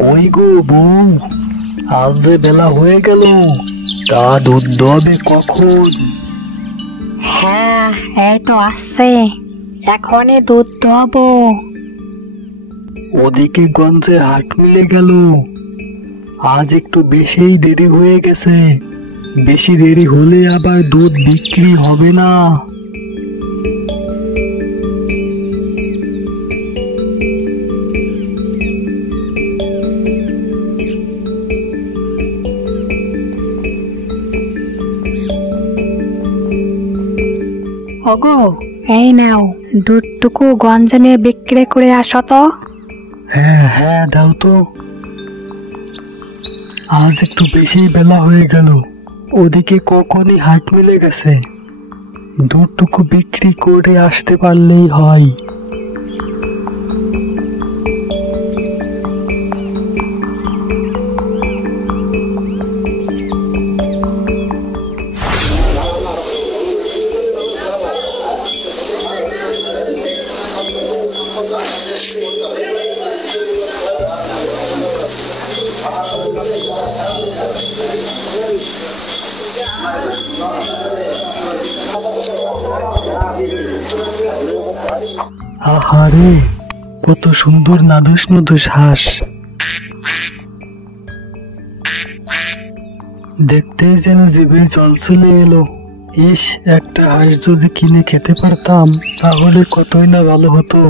কই গো বউ, আজ যে বেলা হয়ে গেল, তা দুধ দোয়াবে কখন? হ্যাঁ, এই তো আসছে, এখনই দুধ দোয়াবো। ওদিকে গঞ্জে হাট মিলে গেল, আজ একটু বেশিই দেরি হয়ে গেছে। বেশি দেরি হলে আবার দুধ বিক্রি হবে না। ওগো, এই নাও, দুধটুকু গঞ্জে নিয়ে বিক্রি করে আসো তো। হ্যাঁ হ্যাঁ, দাও তো। আজ একটু বেশি বেলা হয়ে গেল, ওদিকে কখনই হাট মিলে গেছে। দুধটুকু বিক্রি করে আসতে পারলেই হয়। আহারে, কত সুন্দর নাদুস নুদুস হাঁস। দেখতেই যেন জিভে জল চলে এলো। ইস, একটা হাঁস যদি কিনে খেতে পারতাম তাহলে কতই না ভালো হতো।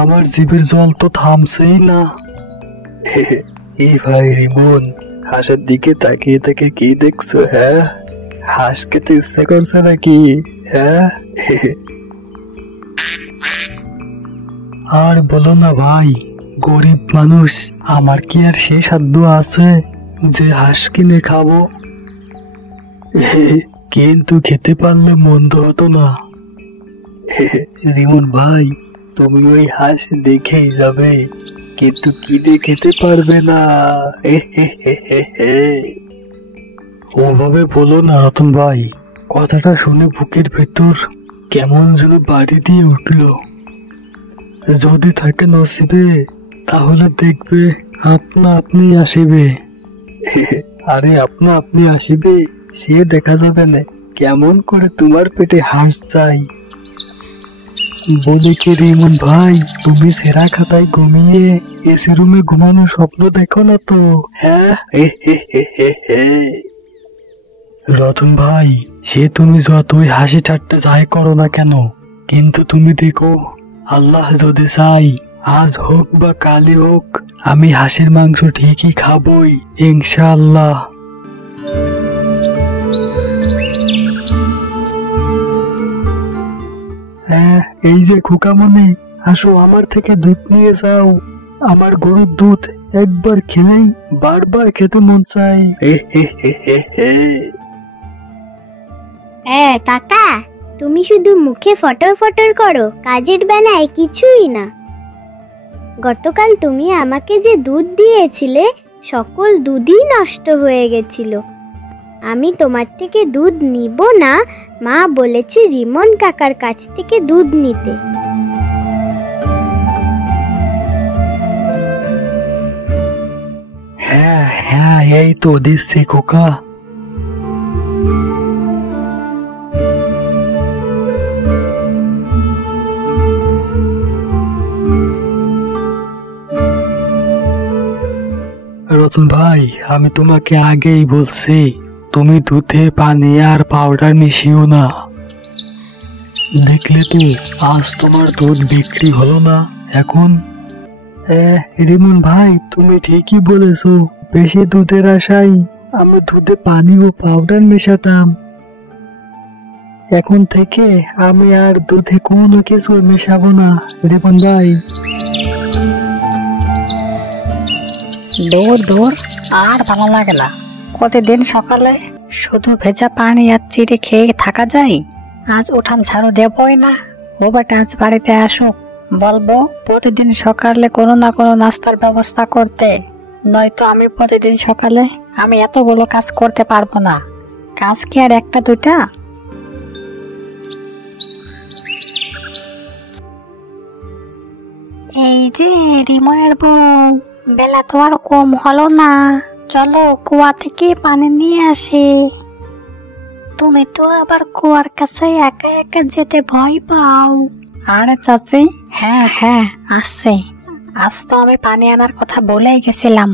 আমার জিভের জল তো থামছেই না। এই ভাই রিমন, হাঁসের দিকে তাকিয়ে তাকে কি দেখছো? হ্যাঁ, হাঁস খেতে ইচ্ছে করছে নাকি? হ্যাঁ, আর বলো না ভাই, গরিব মানুষ, আমার কি আর সেই সাধ্য আছে যে হাঁস কিনে খাবো? কিন্তু খেতে পারলে মন্দ হতো না। রিমন ভাই, তুমি ওই হাঁস দেখেই যাবে, কিন্তু কিনে খেতে পারবে না। ওভাবে বলো না রতন ভাই, কথাটা শুনে বুকের ভেতর কেমন যেন বাড়ি দিয়ে উঠল। যদি থাকে নসিবে, তাহলে দেখবে আপনা আপনি আসিবে। আরে আপনা আপনি আসিবে সে দেখা যাবে না, কেমন করে তোমার পেটে হাঁস চাই। বলে কি রিমন ভাই, তুমি সেরা খাতায় ঘুমিয়ে এসি রুমে ঘুমানোর স্বপ্ন দেখো না তো? হ্যাঁ, রতন ভাই, সে তুমি যতই হাসি ঠাট্টা যাই করো না কেন, কিন্তু তুমি দেখো, আল্লাহ যদি চাই, আজ হোক বা কালই হোক, আমি হাঁসের মাংস ঠিকই খাবই, ইনশাআল্লাহ। হ্যাঁ, এই যে খোকামনি, আসো আমার থেকে দুধ নিয়ে যাও। আমার গরুর দুধ একবার খেলেই বারবার খেতে মন চায়। কাকা, তুমি শুধু মুখে ফটর ফটর করো, কাজের বেলায় কিছুই না। গতকাল তুমি আমাকে যে দুধ দিয়েছিলে, সকল দুধই নষ্ট হয়ে গেছিল। আমি তোমার থেকে দুধ নিব না, মা বলেছে রিমন কাকার কাছ থেকে দুধ নিতে। হ্যাঁ হ্যাঁ, এই তো দিচ্ছি খোকা। রতন ভাই, আমি তোমাকে আগেই বলছি, তুমি দুধে পানি আর পাউডার মিশিও না। দেখলে তো, আজ তোমার দুধ বিক্রি হলো না। এখন রিমন ভাই, তুমি ঠিকই বলেছো, বেশি দুধের আশায় আমি দুধে পানি ও পাউডার মেশাতাম। এখন থেকে আমি আর দুধে কোনো কিছু মেশাবো না রিমন ভাই। দূর দূর, আর ভালো লাগে না। প্রতিদিন সকালে শুধু ভেজা পানি আর চিড়ে খেয়ে থাকা যায়। আজ উঠান ঝাড়ু দেবই না। ও বেটা আজ বাড়িতে আসুক, বলবো প্রতিদিন সকালে কোনো না কোনো নাস্তার ব্যবস্থা করতে। নয়তো আমি প্রতিদিন সকালে আমি এতগুলো কাজ করতে পারবো না। কাজ কি আর একটা দুটা? এই যে রিমনের বউ, বেলা তো আর কম হলো না, চলো কুয়া থেকে পানি নিয়ে আসি। তুমি তো আবার কুয়ার কাছে একা একা যেতে ভয় পাও। আরে চাচি, হ্যাঁ হ্যাঁ আসছে। আজ তো আমি পানি আনার কথা বলেই গেছিলাম।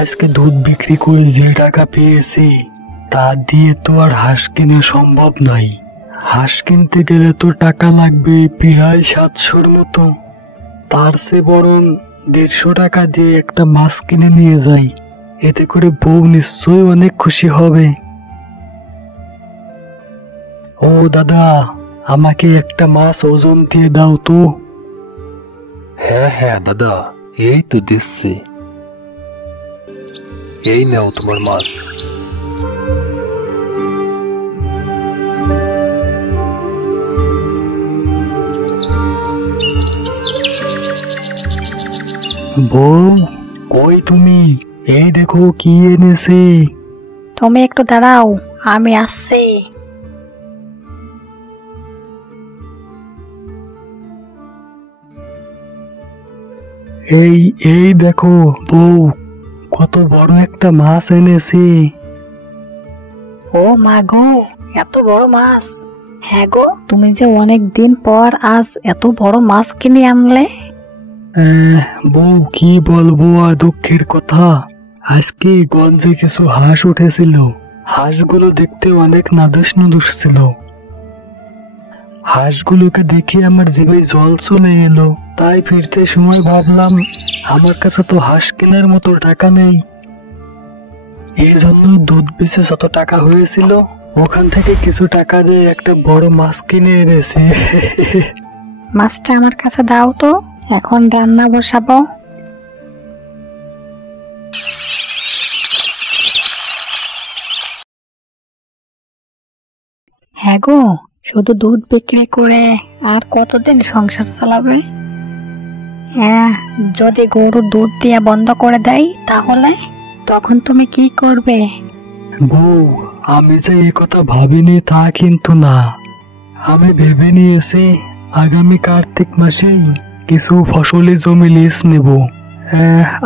আজকে দুধ বিক্রি করে যে টাকা পেয়েছি তা দিয়ে তো আর হাঁস কেনা সম্ভব নয়। হাঁস কিনতে গেলে তো টাকা লাগবে প্রায় 700-র মতো। তার চেয়ে বরং 150 টাকা দিয়ে একটা মাছ কিনে নিয়ে যাই, এতে করে বউ নিশ্চয়ই অনেক খুশি হবে। ও দাদা, আমাকে একটা মাছ ওজন দিয়ে দাও তো। হ্যাঁ হ্যাঁ দাদা, এই তো দিচ্ছি। এই নাও তোমার মাছ। বউ, কই তুমি? এই দেখো কি এনেছি। তুমি একটু দাঁড়াও, আমি আসছি। এই এই দেখো বউ, কত বড় একটা মাছ এনেছি। ও মা গো, এত বড় মাছ! হ্যাঁ গো, তুমি যে অনেক দিন পর আজ এত বড় মাছ কিনে আনলে। বউ, কি বলবো আর দুঃখের কথা। আজকে গঞ্জে কিছু হাঁস উঠেছিল। হাঁসগুলো দেখতে অনেক নাদুস নুদুস ছিল। হাঁসগুলোকে দেখে আমার জিভে জল চলে এলো। তাই ফিরতে সময় ভাবলাম আমার কাছে তো হাঁস কেনার মতো টাকা নেই। এই জন্য দুধ বেচে যত টাকা হয়েছিল ওখান থেকে কিছু টাকা দিয়ে একটা বড় মাছ কিনে এনেছি। মাছটা আমার কাছে দাও তো, এখন রান্না বসাবো। হ্যাঁ গো, শুধু দুধ বিক্রি করে আর কতদিন সংসার চালাবে? হ্যাঁ, যদি গরু দুধ দিয়ে বন্ধ করে দেয় তাহলে তখন তুমি কি করবে? বউ, আমি যে এই কথা ভাবিনি তা কিন্তু না। আমি ভেবে নিয়েছি আগামী কার্তিক মাসেই কিছু ফসলি জমি লিজ নেব,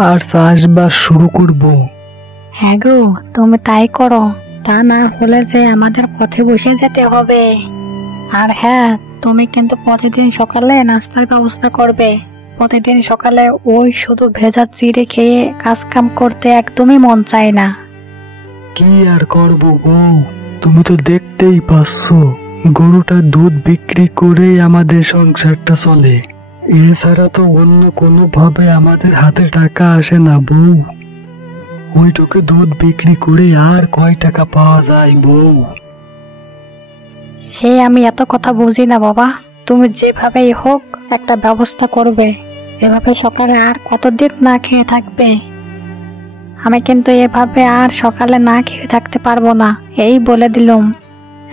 আর চাষবাস শুরু করব। হ্যাঁ গো, তুমি তাই করো, তা না হলে যে আমাদের পথে বসে যেতে হবে। আর হ্যাঁ, তুমি কিন্তু প্রতিদিন সকালে নাস্তার ব্যবস্থা করবে। প্রতিদিন সকালে ওই শুধু ভেজা চিড়ে খেয়ে কাজ কাম করতে একদমই মন চায় না। কি আর করব বউ, তুমি তো দেখতেই পাচ্ছ গরুটা দুধ বিক্রি করেই আমাদের সংসারটা চলে। এছাড়া তো অন্য কোনো ভাবে আমাদের হাতে টাকা আসে না বউ। ওইটুকু দুধ বিক্রি করে আর কয় টাকা পাওয়া যায় বউ? সে আমি এত কথা বুঝি না বাবা, তুমি যেভাবেই হোক একটা ব্যবস্থা করবে। এভাবে সকালে আর কতদিন না খেয়ে থাকবে? আমি কিন্তু এভাবে আর সকালে না খেয়ে থাকতে পারবো না, এই বলে দিলাম।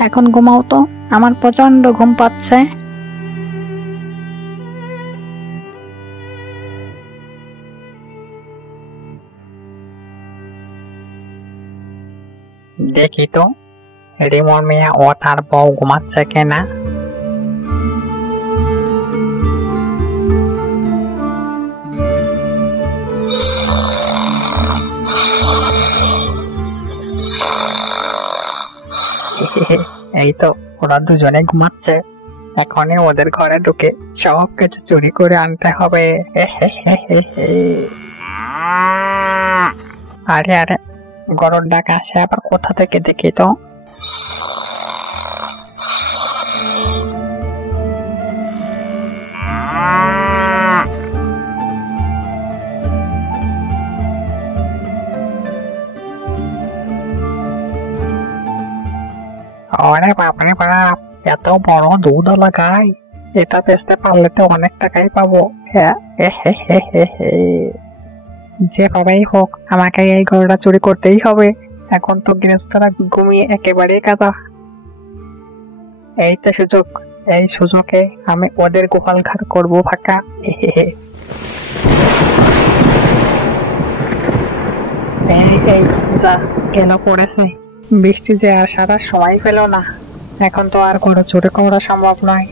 এখন ঘুমাও তো, আমার প্রচন্ড ঘুম পাচ্ছে। দেখি তো রিমন মিয়া ও তার বউ ঘুমাচ্ছে কিনা। এই তো ওরা দুজনে ঘুমাচ্ছে। এখনই ওদের ঘরে ঢুকে সব কিছু চুরি করে আনতে হবে। আরে আরে, গরুর ডাক আসে আবার কোথা থেকে দেখি তো। ওরে বাপরে বাপ, এত বড় দুধ লাগাই, এটা বেচতে পারলে তো অনেক টাকাই পাবো। হ্যাঁ, যেভাবেই হোক আমাকে এই গরুটা চুরি করতেই হবে। এখন তো গৃহস্থরা ঘুমিয়ে একেবারে কাদা। এই তো সুযোগ, এই সুযোগে আমি ওদের গোপাল ঘাট করবো ফাঁকা। এই এই যা কেন পড়েছে, বৃষ্টি যে আর সারা সময় পেল না। এখন তো আর গরু চুরি করা সম্ভব নয়।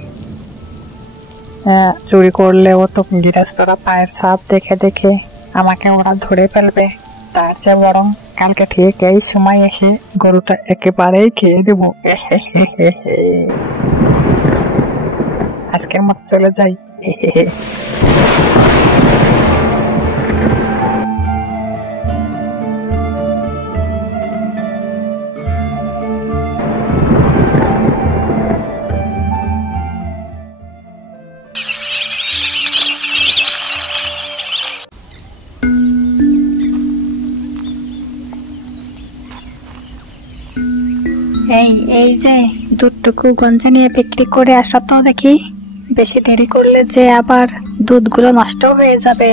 হ্যাঁ, চুরি করলেও তো গৃহস্থরা পায়ের ছাপ দেখে দেখে আমাকে ওরা ধরে ফেলবে। তার চেয়ে বরং কালকে ঠিক এই সময় এসে গরুটা একেবারেই খেয়ে দেবো। আজকের মতো চলে যাই। এই এই যে দুধটুকু গঞ্জে নিয়ে বিক্রি করে আসো তো দেখি। বেশি দেরি করলে যে আবার দুধগুলো নষ্ট হয়ে যাবে।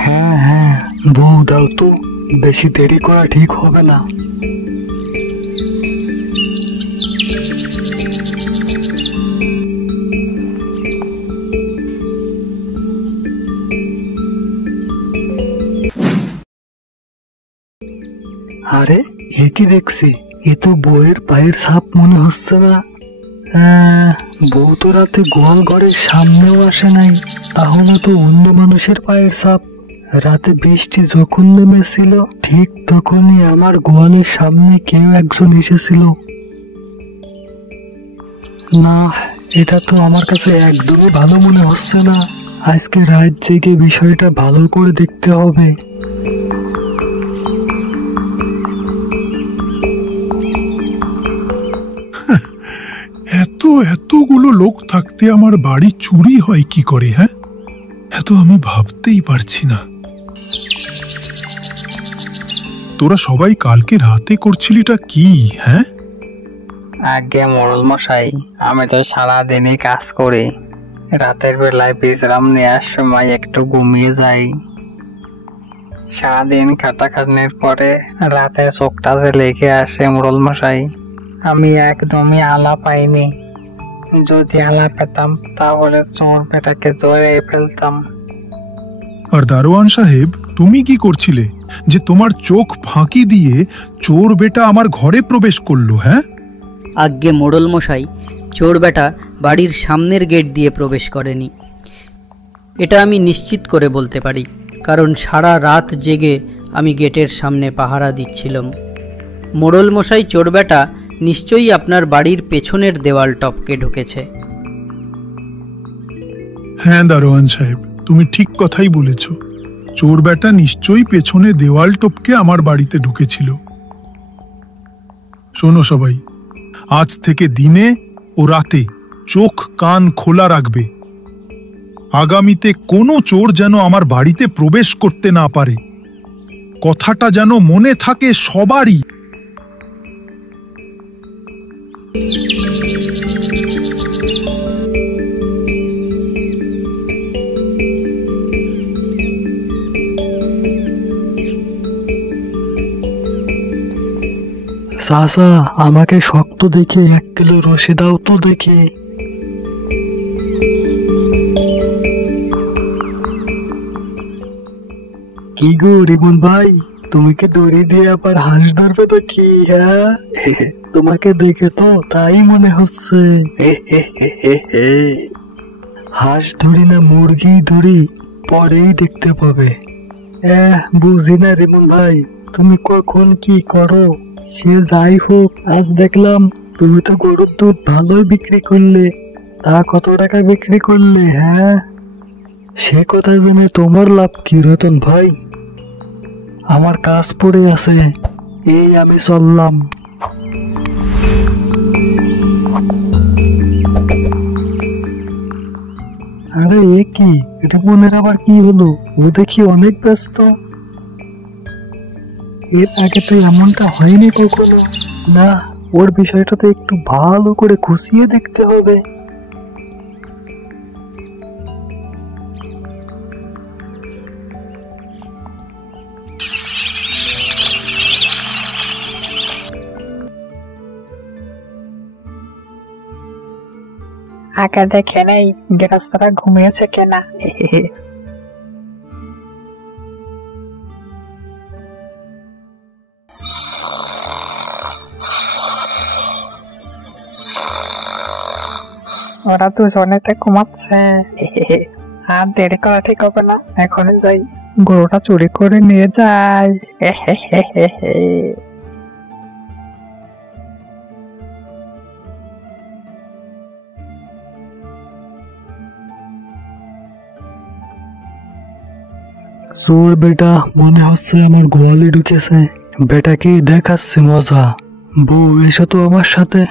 হ্যাঁ হ্যাঁ, বউ দাও তো, বেশি দেরি করা ঠিক হবে না। আরে এ কি দেখছি, এ তো বউয়ের পায়ের ছাপ মনে হচ্ছে না। বউ তো রাতে গোয়াল ঘরের সামনেও আসে নাই, তাহলে তো অন্য মানুষের পায়ের ছাপ। রাতে বৃষ্টি যখন নেমেছিল ঠিক তখনই আমার গোয়ালের সামনে কেউ একজন এসেছিল। না, এটা তো আমার কাছে একদমই ভালো মনে হচ্ছে না। আজকে রাত জেগে বিষয়টা ভালো করে দেখতে হবে। এতগুলো লোক থাকতে আমার বাড়ি চুরি হয় কি করে? হ্যাঁ, এত আমি ভাবতেই পারছি না। তোরা সবাই কালকে রাতে করছিলিটা কি? হ্যাঁ, আগে মোড়ল মশাই, আমি তো সারাদিনই কাজ করি, রাতের বেলায় বিশ্রাম নেওয়ার সময় একটু ঘুমিয়ে যাই। সারাদিন খাটাখাটনির পরে রাতে চোখটা যে লেগে আসে মোড়ল মশাই, আমি একদমই আলা পাইনি। যদি আলা পেতাম তাহলে চোর বেটাকে ধরে ফেলতাম। আর দারোয়ান সাহেব, তুমি কি করছিলে যে তোমার চোখ ফাঁকি দিয়ে চোর বেটা আমার ঘরে প্রবেশ করলো? হ্যাঁ, আজ্ঞে মোড়ল মশাই, চোর বেটা বাড়ির সামনের গেট দিয়ে প্রবেশ করেনি, এটা আমি নিশ্চিত করে বলতে পারি, কারণ সারা রাত জেগে আমি গেটের সামনে পাহারা দিচ্ছিলাম। মোড়ল মশাই, চোর বেটা নিশ্চয়ই আপনার বাড়ির পেছনের দেওয়াল টপকে ঢুকেছে। হ্যাঁ দারোয়ান সাহেব, তুমি ঠিক কথাই বলেছ। চোর বেটা নিশ্চয়ই পেছনে দেওয়াল টপকে আমার বাড়িতে ঢুকেছিল। শোনো সবাই, আজ থেকে দিনে ও রাতে চোখ কান খোলা রাখবে। আগামীতে কোনো চোর যেন আমার বাড়িতে প্রবেশ করতে না পারে, কথাটা যেন মনে থাকে সবারই। চাচা, আমাকে শক্ত দেখে 1 কিলো রশি দাও তো দেখি। কি গো রিমন ভাই, তুমি কি দড়ি দিয়ে আবার হাঁস ধরবে তো কি? হ্যাঁ, তোমাকে দেখে তো তাই মনে হচ্ছে। হাঁস ধরি না মুরগি ধরি, পরেই দেখতে পাবে। বুঝি না রিমন ভাই, তুমি কখন কি করো। সে যাই হোক, আজ দেখলাম তুমি তো গরুর দুধ ভালোই বিক্রি করলে। তা কত টাকা বিক্রি করলে? হ্যাঁ, সে কথা জেনে তোমার লাভ কি রতন ভাই? আমার কাজ পড়ে আছে, এই আমি চললাম। আরে এ কি, এটা বোনের আবার কি হলো? ও দেখি অনেক ব্যস্ত। এর আগে তো এমনটা হয়নি কখনো। না, ওর বিষয়টা তো একটু ভালো করে খুশিয়ে দেখতে হবে। আগে দেখে নেই গেরস্তারা ঘুমিয়েছে কিনা। ওরা দুজনেতে ঘুমাচ্ছে। আর দেরি করা ঠিক হবে না, এখনই যাই, গরুটা চুরি করে নিয়ে যাই। চোর বেটা মনে হচ্ছে আমার গোয়ালে ঢুকেছে, বেটাকে দেখাচ্ছে মজা। বউ এসো তো আমার সাথে।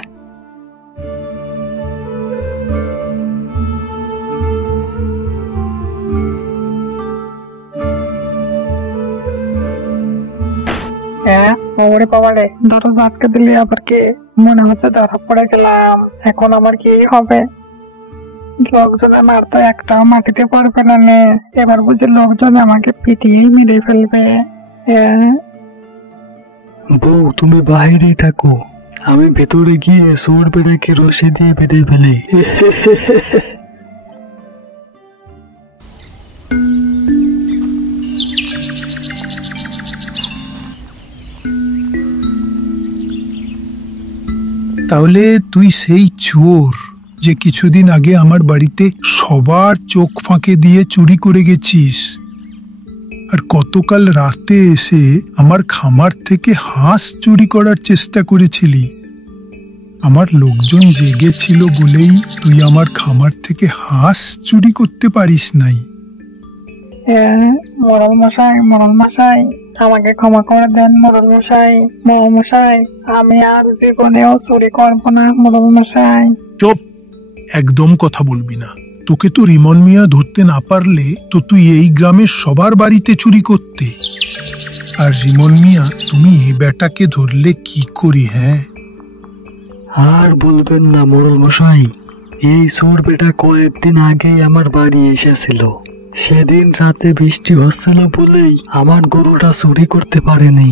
হ্যাঁ, ওরে বাবা রে, দরজা আটকে দিলে আবার কে? মনে হচ্ছে ধরা পড়ে গেলাম। এখন আমার কি হবে? লোকজনের মার তো একটাও মাটিতে পড়বে না নে। এবার বুঝি লোকজন আমাকে পিটিয়েই মেরে ফেলবে। বউ তুমি বাইরেই থাকো, আমি ভেতরে গিয়ে চোর বেটাকে রশি দিয়ে বেঁধে ফেলি। তাহলে তুই সেই চোর যে কিছুদিন আগে আমার বাড়িতে সবার চোখ ফাঁকে দিয়ে চুরি করে গেছিস, আর গতকাল রাতে এসে আমার খামার থেকে হাঁস চুরি করার চেষ্টা করেছিলি। আমার লোকজন জেগেছিল বলেই তুই আমার খামার থেকে হাঁস চুরি করতে পারিস নাই। মোড়ল মশাই, মোড়ল মশাই, আমাকে ক্ষমা করে দেন মোড়ল মশাই। মোড়ল মশাই, আমি আর জীবনেও চুরি করবো না মোড়ল মশাই। চুপ, একদম কথা বলবি না। তোকে তো রিমন মিয়া ধরতে না পারলে তো তুই এই গ্রামের সবার বাড়িতে চুরি করতে। আর রিমন মিয়া, তুমি এই বেটাকে ধরলে কি করি? হ্যাঁ, আর বলবেন না মোড়ল মশাই, এই চোর বেটা কয়েকদিন আগে আমার বাড়ি এসেছিল। সেদিন রাতে বৃষ্টি হচ্ছিল বলেই আমার গরুটা চুরি করতে পারেনি।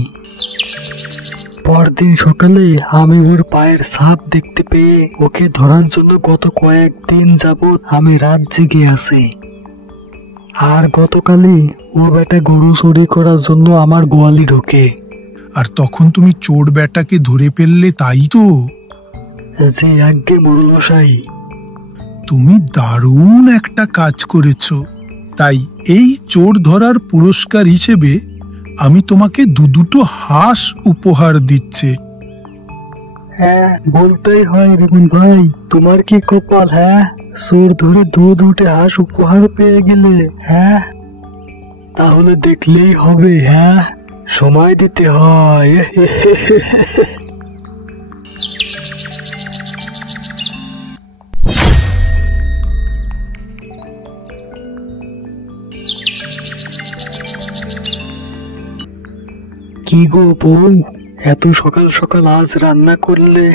পরদিন সকালে আমি ওর পায়ের ছাপ দেখতে পেয়ে ওকে ধরার জন্য গত কয়েকদিন যাবৎ আমি রাত জেগে আছি। আর গতকালই ও বেটা গরু চুরি করার জন্য আমার গোয়ালে ঢোকে। আর তখন তুমি চোর বেটাকে ধরে ফেললে, তাই তো? যে আজ্ঞে মোড়ল মশাই। তুমি দারুণ একটা কাজ করেছো। তাই এই চোর ধরার পুরস্কার হিসেবে আমি তোমাকে দুটো হাঁস উপহার দিচ্ছি। হ্যাঁ, বলতেই হয় রিমন ভাই, তোমার কি কপাল। হ্যাঁ, চোর ধরে দুটো হাঁস উপহার পেয়ে গেলে। হ্যাঁ, তাহলে দেখলেই হবে। হ্যাঁ, সময় দিতে হয়। কি গো বউ, এত সকাল সকাল আজ রান্না করলে?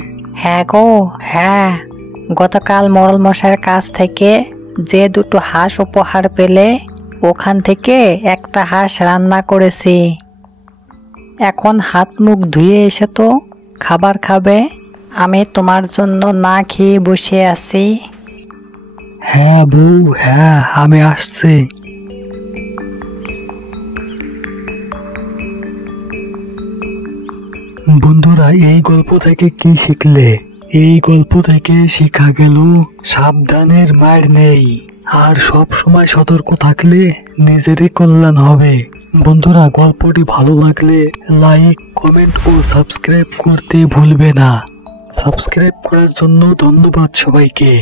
হ্যাঁ গো, হ্যাঁ, গতকাল মোড়ল মশাইয়ের কাছ থেকে যে দুটো হাঁস উপহার পেলে ওখান থেকে একটা হাঁস রান্না করেছি। এখন হাত মুখ ধুয়ে এসে তো খাবার খাবে। আমি তোমার জন্য না খেয়ে বসে আছি। হ্যাঁ বউ, হ্যাঁ, আমি আসছি। বন্ধুরা, এই গল্প থেকে কি শিখলে? এই গল্প থেকে শেখা গেল সাবধানের মার নেই, আর সব সময় সতর্ক থাকলে নিজেরই কল্যাণ হবে। বন্ধুরা, গল্পটি ভালো লাগলে লাইক, কমেন্ট ও সাবস্ক্রাইব করতে ভুলবে না। সাবস্ক্রাইব করার জন্য ধন্যবাদ সবাইকে।